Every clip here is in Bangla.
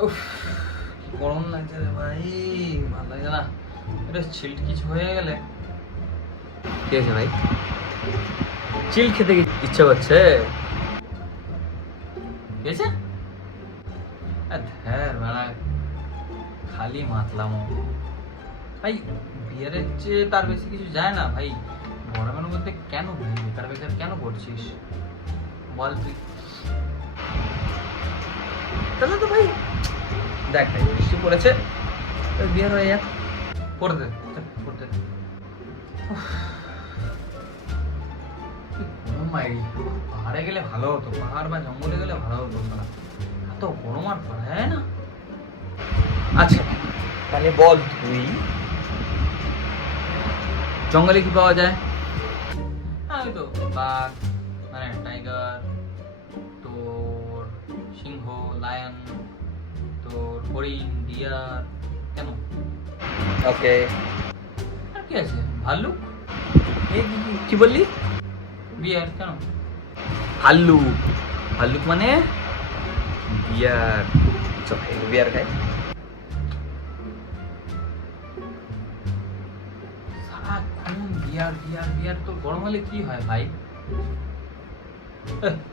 উফ, কি গরম লাগছে রে ভাই, ভালো লাগছে না। এটা চিল্ড কিছু হয়ে গেলে। কি আছে ভাই? চিল খেতে ইচ্ছা করছে? কি আছে? হ্যাঁ মানে খালি মাতলাম ভাই। বিয়ারের চেয়ে তার বেশি কিছু যায় না ভাই। গরমের মধ্যে কেন ভাই বেকার বেকার কেন করছিস বল তুই? তাহলে তো ভাই দেখ ভাই, বৃষ্টি পড়েছে, বিয়ার হয়ে যাক, পড়তে পড়তে গরম মাইরি। পাহাড়ে গেলে ভালো হতো, পাহাড় বা জঙ্গলে গেলে ভালো হতো না, এত গরম আর পড়ে না। আচ্ছা তাহলে বল তুই, জঙ্গলে কি পাওয়া যায়? ওই তো বাঘ, মানে টাইগার, তোর সিংহ, লায়ন, তোর হরিণ, ডিয়ার। কেন? ওকে, আর কি আছে? ভাল্লুক। কি বললি? বিয়ার কেন? ভাল্লুক, ভাল্লুক মানে বিয়ার। চল বিয়ার খাই। সারাক্ষণ বিয়ার বিয়ার বিয়ার, তো গরম হলে কি হয় ভাই?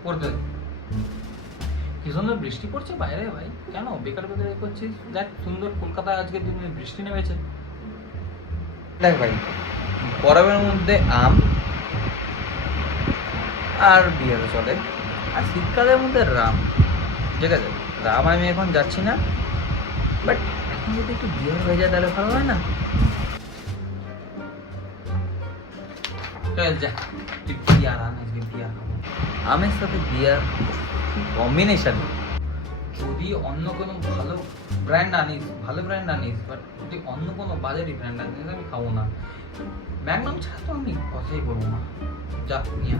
পড়তে কি সুন্দর বৃষ্টি পড়ছে বাইরে ভাই, কেন বেকার বেকার করছিস? দেখ সুন্দর কলকাতায় আজকের দিনে বৃষ্টি নেমেছে। দেখ ভাই, গরমের মধ্যে আম আর বিয়ার চলে, আর শীতকালের মধ্যে রাম। ঠিক আছে, রাম আমি এখন যাচ্ছি না, বাট এখন যদি একটু বিয়ার হয়ে যায় তাহলে ভালো হয় না? চল যা, তুই বিয়ার আন, আজকে বিয়ার খাবো। আমের সাথে বিয়ার কম্বিনেশন। যদি অন্য কোনো ভালো ব্র্যান্ড আনিস, ভালো ব্র্যান্ড আনিস, বাট যদি অন্য কোনো বাজারি ব্র্যান্ড আনিস আমি খাবো না। ম্যাগনাম ছাড়া তো আমি কথাই বলবো না। যা নিয়ে